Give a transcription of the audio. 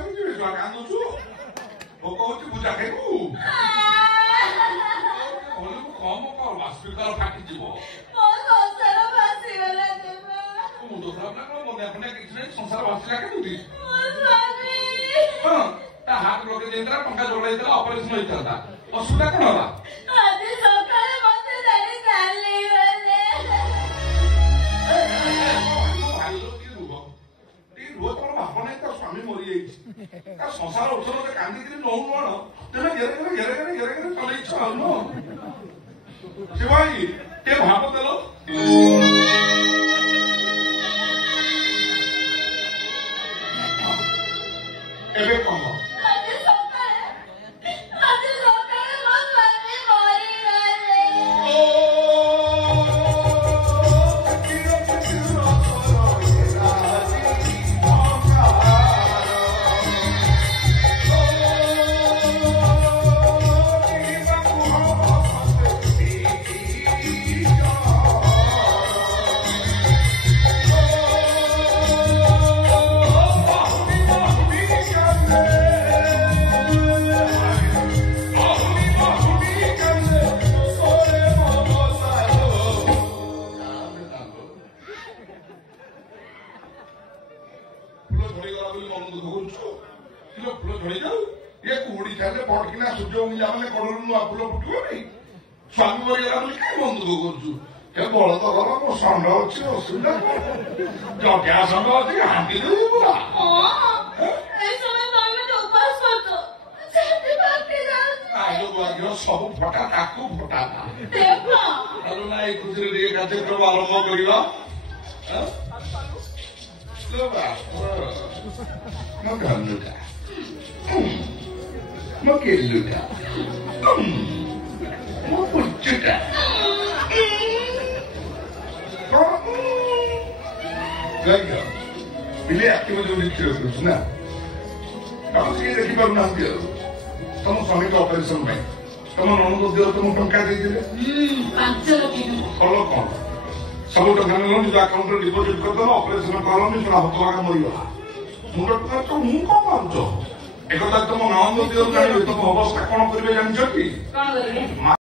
କାନ୍ଦୁଛୁ ଭୋକ ହଉଛି ପୂଜା ଖାଇବୁ କମ କର ସ୍ପିକର ଫାଟିଯିବ ମୁଣ୍ଡ ଖରାପ ନା କଣ ମନେ ଆପଣ କିଛି ନାହିଁ ସଂସାର ଭାସିଲା କେମିତି ତା ହାତ ଲଗେଇ ଦେଇଥିଲା ଟଙ୍କା ଯୋଗାଇଥିଲା ଅପରେସନ ହେଇଥାନ୍ତା ଅସୁବିଧା କଣ ହେଲା ସ୍ୱାମୀ ମରିଯାଇଛି ତା ସଂସାର ଉଠରେ କାନ୍ଦିକିରି ନଉ ନୁଆଣ ତେବେ ଘେରେ ଚଲେଇଛ ଆଉ ନୁହ ସେ ଭାଇ ଟିକେ ଭାବ ଦେଲ ଏବେ କହ ସ୍ୱାମୀ ମରିଗଲା ବୋଲି କାଇଁ ମନ ଦୁଃଖ କରୁଛୁ ଏ ବଳଦ ଘର ମୋ ଷଣ୍ଢ ଅଛି ଅସୁବିଧା ଜଟିଆ ଷଣ୍ଢ ଅଛି ହାଣ୍ଡି ଦେବି ପୁରା ସବୁ ଫଟା ତାକୁ ଫଟା ନା ଏଇ ଖୁସିରେ ଟିକେ କାର୍ଯ୍ୟକ୍ରମ ଆରମ୍ଭ କରିବା ମୋ ଘରଟା ମୋ କେଲୁଟା ମୋ ପୁଚୁଟା ପିଲେ ଆଖି ମଧ୍ୟ କ୍ଷୀର କରୁଛୁ ନା ତାକୁ ଟିକେ ଦେଖିପାରୁନାହାନ୍ତି ଆଉ ତମ ସ୍ୱାମୀଙ୍କ ଅପରେସନ ପାଇଁ ତମ ନଣନ୍ଦ ଦେହ ତମ ଟଙ୍କା ଦେଇଥିଲେ କଲ କଣ ସବୁ ଟଙ୍କା ନେଲ ନିଜ ଆକାଉଣ୍ଟରେ ଡିପୋଜିଟ କରିଦେଲ ଅପରେସନ କଲନି ଶୁଣା ହତଭାଗା ମରିଗଲା ମୁଣ୍ଡ ଟଙ୍କା ତ ମୁଁ କଣ ଭାବୁଛ ଏକଥା ତମ ନଣନ୍ଦ ଦେହ ଜାଣିବେ ତମ ଅବସ୍ଥା କଣ କରିବେ ଜାଣିଛ କି